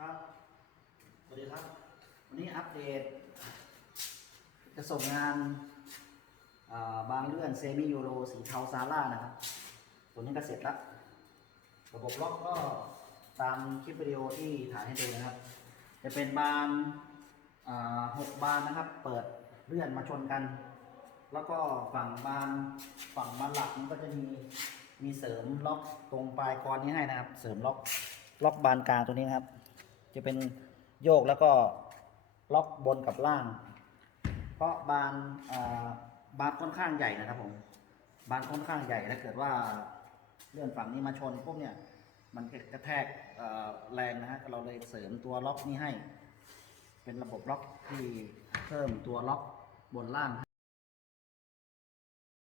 ครับ สวัสดีครับ วันนี้อัปเดต จะส่งงานาบางเลื่อนเซมิยูโรสีเทาซาร่านะครับ ตัวนี้ก็เสร็จแล้ว ระบบล็อกก็ตามคลิปวิดีโอที่ถ่ายให้ดูนะครับ จะเป็นบานหกบานนะครับ เปิดเลื่อนมาชนกัน แล้วก็ฝั่งบานฝั่งบานหลักมันก็จะมีมีเสริมล็อกตรงปลายคอนนี้ให้นะครับ เสริมล็อกล็อกบานกลางตัวนี้ครับ จะเป็นโยกแล้วก็ล็อกบนกับล่าง เพราะบานบานค่อนข้างใหญ่นะครับผมบานค่อนข้างใหญ่ถ้าเกิดว่าเลื่อนฝั่งนี้มาชนปุ๊บเนี่ยมันกระแทกแรงนะฮะเราเลยเสริมตัวล็อกนี้ให้ เป็นระบบล็อกที่เพิ่มตัวล็อกบนล่าง